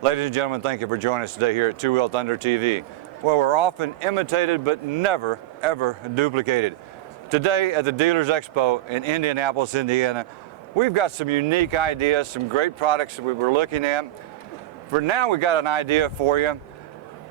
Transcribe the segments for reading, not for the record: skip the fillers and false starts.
Ladies and gentlemen, thank you for joining us today here at Two Wheel Thunder TV, where we're often imitated but never, ever duplicated. Today at the Dealers Expo in Indianapolis, Indiana, we've got some unique ideas, some great products that we were looking at. For now, we've got an idea for you.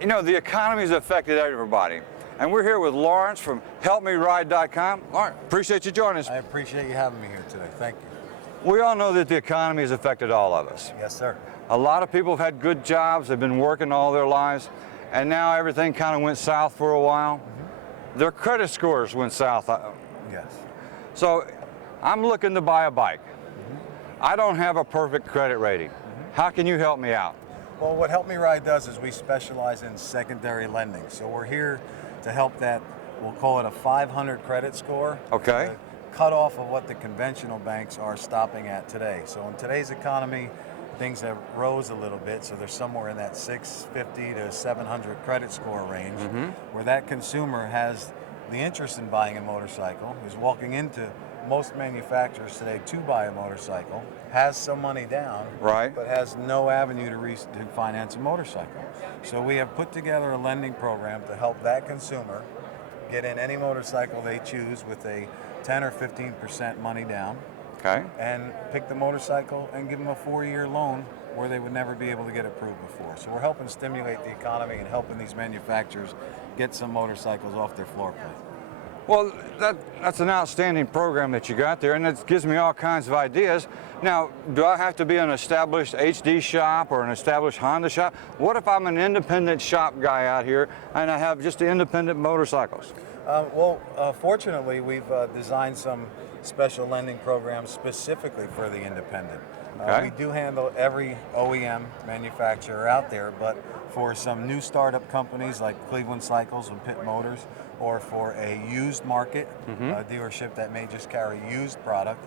You know, the economy's affected everybody. And we're here with Lawrence from HelpMeRide.com. Lawrence, appreciate you joining us. I appreciate you having me here today. Thank you. We all know that the economy has affected all of us. Yes, sir. A lot of people have had good jobs, they've been working all their lives, and now everything kind of went south for a while. Their credit scores went south. Yes. So I'm looking to buy a bike. I don't have a perfect credit rating. How can you help me out? Well, what Help Me Ride does is we specialize in secondary lending. So we're here to help that, we'll call it a 500 credit score. Okay. Cut off of what the conventional banks are stopping at today. So in today's economy, things have rose a little bit, so they're somewhere in that 650 to 700 credit score range, where that consumer has the interest in buying a motorcycle, is walking into most manufacturers today to buy a motorcycle, has some money down, right, but has no avenue to finance a motorcycle. So we have put together a lending program to help that consumer get in any motorcycle they choose with a 10 or 15% money down. Okay. And pick the motorcycle and give them a 4-year loan where they would never be able to get approved before. So we're helping stimulate the economy and helping these manufacturers get some motorcycles off their floor plate. Well, that's an outstanding program that you got there, and it gives me all kinds of ideas. Now, do I have to be an established HD shop or an established Honda shop? What if I'm an independent shop guy out here and I have just independent motorcycles? Fortunately, we've designed some special lending programs specifically for the independent. Okay. We do handle every OEM manufacturer out there, but for some new startup companies like Cleveland Cycles and Pitt Motors, or for a used market dealership that may just carry used product,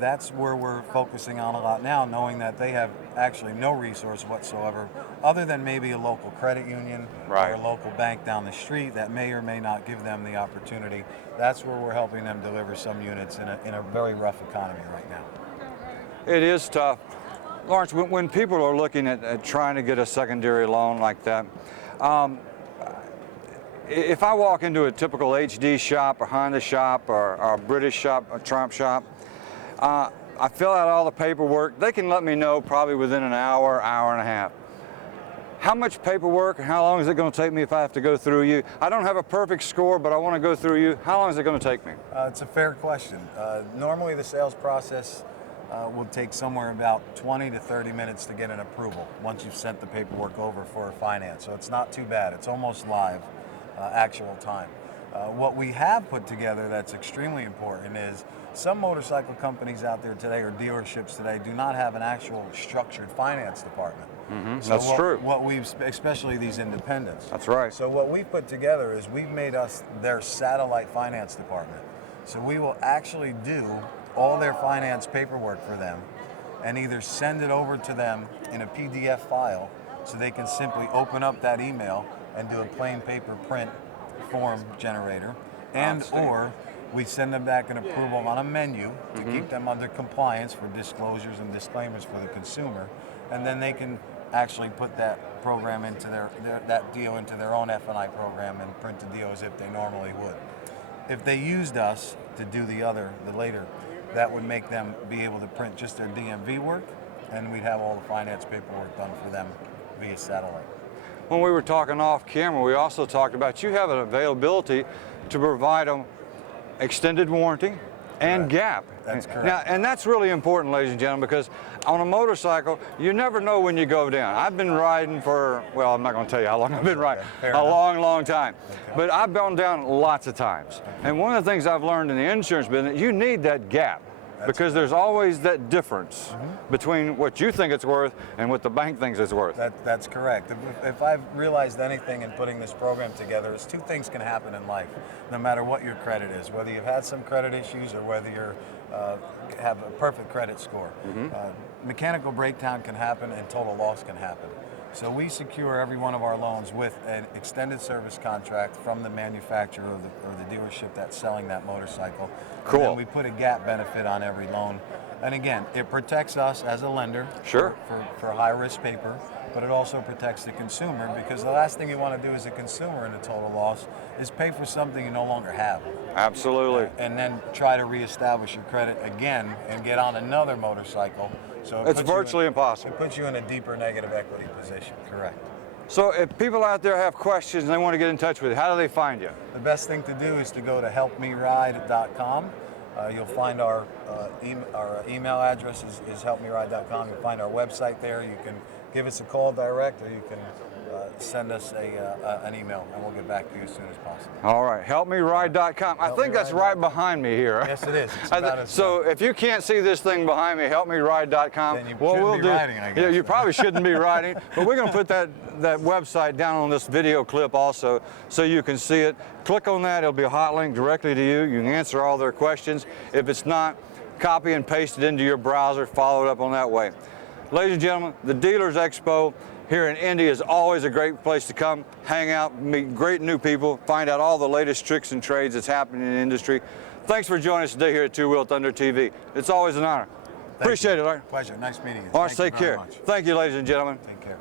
that's where we're focusing on a lot now, knowing that they have actually no resource whatsoever other than maybe a local credit union or a local bank down the street that may or may not give them the opportunity. That's where we're helping them deliver some units in a very rough economy right now. It is tough. Lawrence, when people are looking at trying to get a secondary loan like that, if I walk into a typical HD shop or Honda shop or a British shop, a Trump shop, I fill out all the paperwork. They can let me know probably within an hour, hour and a half. How much paperwork and how long is it going to take me if I have to go through you? I don't have a perfect score, but I want to go through you. How long is it going to take me? It's a fair question. Normally the sales process will take somewhere about 20 to 30 minutes to get an approval once you've sent the paperwork over for finance. So it's not too bad. It's almost live, actual time. What we have put together that's extremely important is some motorcycle companies out there today or dealerships today do not have an actual structured finance department. So that's true. What we've, especially these independents. That's right. So what we've put together is we've made us their satellite finance department. So we will actually do all their finance paperwork for them and either send it over to them in a PDF file so they can simply open up that email and do a plain paper print form generator, and or we send them back an approval on a menu to keep them under compliance for disclosures and disclaimers for the consumer, and then they can actually put that program into that deal into their own F&I program and print the deal as if they normally would. If they used us to do the later, that would make them be able to print just their DMV work, and we'd have all the finance paperwork done for them via satellite. When we were talking off camera, we also talked about you have an availability to provide them extended warranty and gap. That's correct. Now, and that's really important, ladies and gentlemen, because on a motorcycle, you never know when you go down. I've been riding for, well, I'm not going to tell you how long I've been riding, a long, long time. But I've gone down lots of times. And one of the things I've learned in the insurance business, you need that gap. Because there's always that difference between what you think it's worth and what the bank thinks it's worth. That's correct. If I've realized anything in putting this program together, is two things can happen in life, no matter what your credit is, whether you've had some credit issues or whether you have a perfect credit score. Mechanical breakdown can happen and total loss can happen. So we secure every one of our loans with an extended service contract from the manufacturer or the dealership that's selling that motorcycle. Cool. And then we put a gap benefit on every loan And again, it protects us as a lender Sure. for high-risk paper, but it also protects the consumer, because the last thing you want to do as a consumer in a total loss is pay for something you no longer have. Absolutely. And then try to reestablish your credit again and get on another motorcycle. So It's virtually impossible. It puts you in a deeper negative equity position. Correct. So if people out there have questions and they want to get in touch with you, how do they find you? The best thing to do is to go to helpmeride.com. You'll find our email address is helpmeride.com. You'll find our website there. You can give us a call direct, or you can send us an email, and we'll get back to you as soon as possible. All right, helpmeride.com. I think that's right behind me here. Yes, it is. It's about as so if you can't see this thing behind me, helpmeride.com. Then you shouldn't be riding, I guess. Yeah, you probably shouldn't be riding, but we're going to put that website down on this video clip also, so you can see it. Click on that. It'll be a hot link directly to you. You can answer all their questions. If it's not, copy and paste it into your browser. Follow it up on that way. Ladies and gentlemen, the Dealers Expo here in Indy is always a great place to come, hang out, meet great new people, find out all the latest tricks and trades that's happening in the industry. Thanks for joining us today here at Two Wheel Thunder TV. It's always an honor. Appreciate it, Larry. Pleasure. Nice meeting you. Lawrence, Thank take you very care. much. Thank you, ladies and gentlemen. Take care.